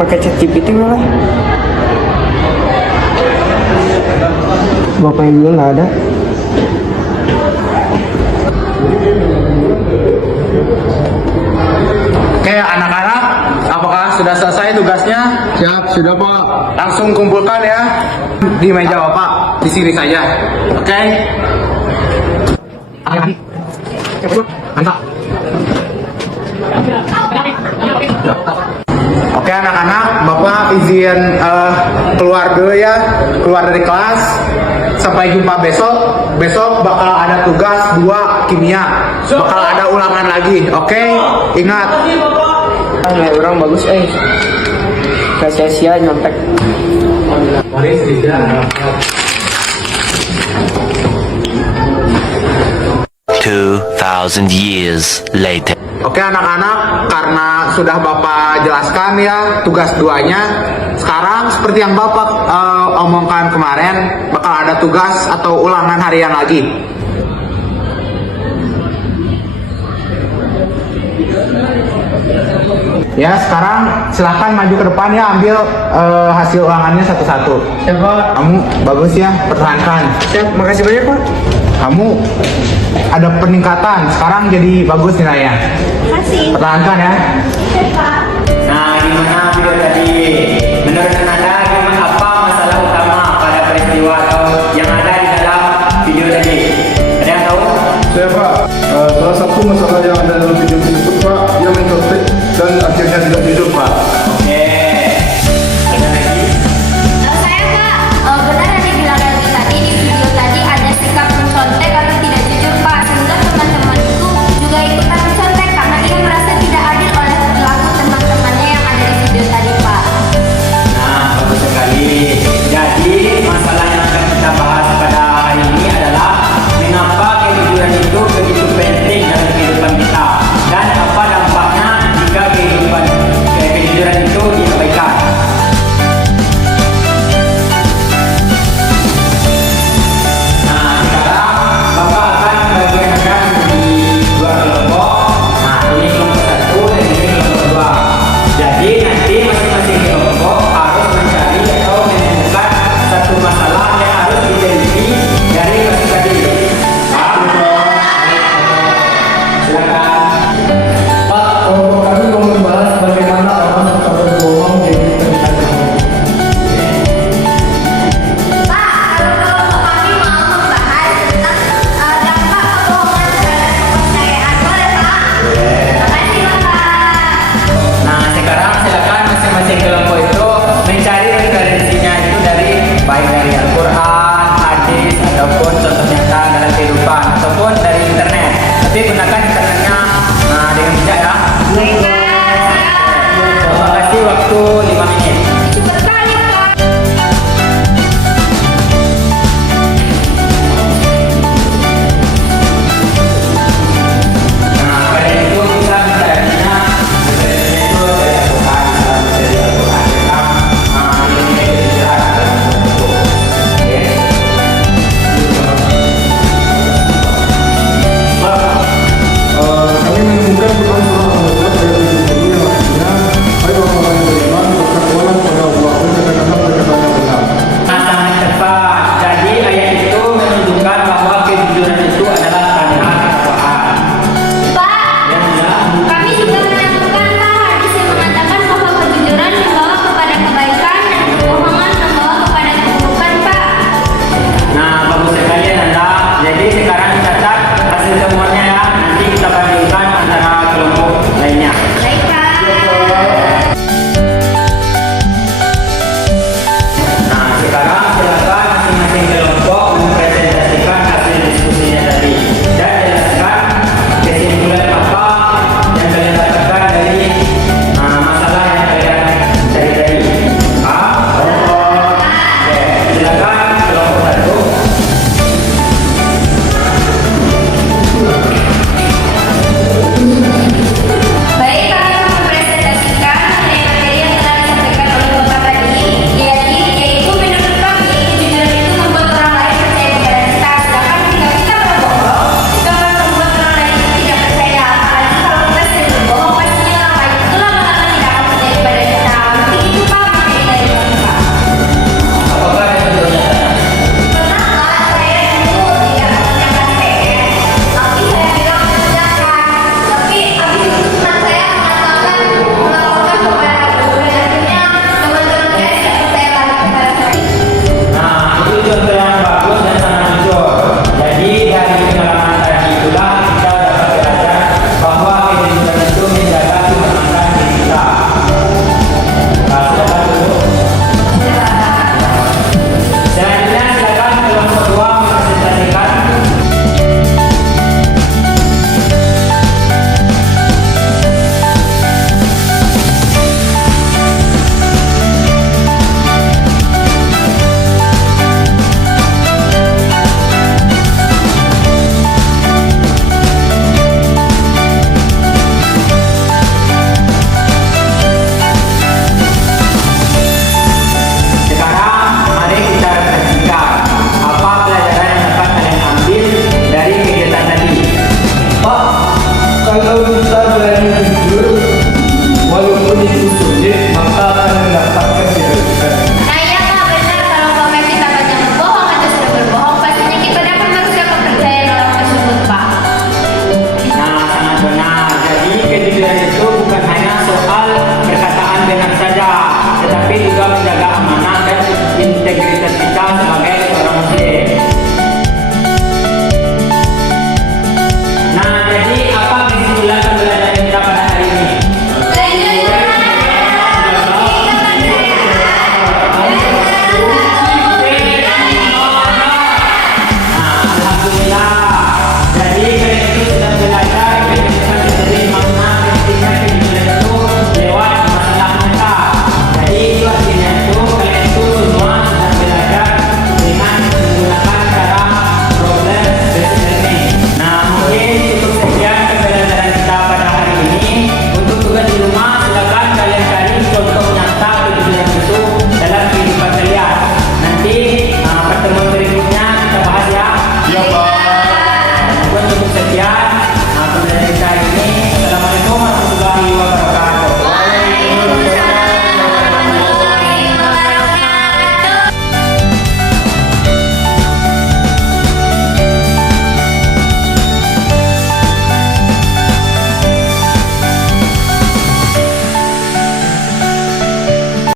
pakai ChatGPT malah. Bapaknya juga nggak ada. Oke, anak-anak, apakah sudah selesai tugasnya? Siap, sudah Pak. Langsung kumpulkan ya di meja Bapak, di sini saja. Oke? Oke anak-anak, Bapak izin keluar dulu ya, keluar dari kelas. Sampai jumpa besok. Besok bakal ada tugas 2 kimia. Bakal ada ulangan lagi. Oke? Ingat. Nilai orang bagus gak sia-sia nyontek. 2,000 years later. Oke anak-anak, karena sudah Bapak jelaskan ya tugas 2-nya. Sekarang seperti yang Bapak omongkan kemarin, bakal ada tugas atau ulangan harian lagi. Ya, sekarang silahkan maju ke depan ya, ambil hasil ulangannya satu-satu. Siapa? Kamu bagus ya, pertahankan. Siap, makasih banyak Pak. Kamu ada peningkatan, sekarang jadi bagus nilainya. Makasih. Pertahankan ya. Nah, gimana video tadi? Menurut Anda, gimana apa masalah utama pada peristiwa atau yang ada di dalam video tadi? Ada yang tahu? Saya Pak, salah satu masalah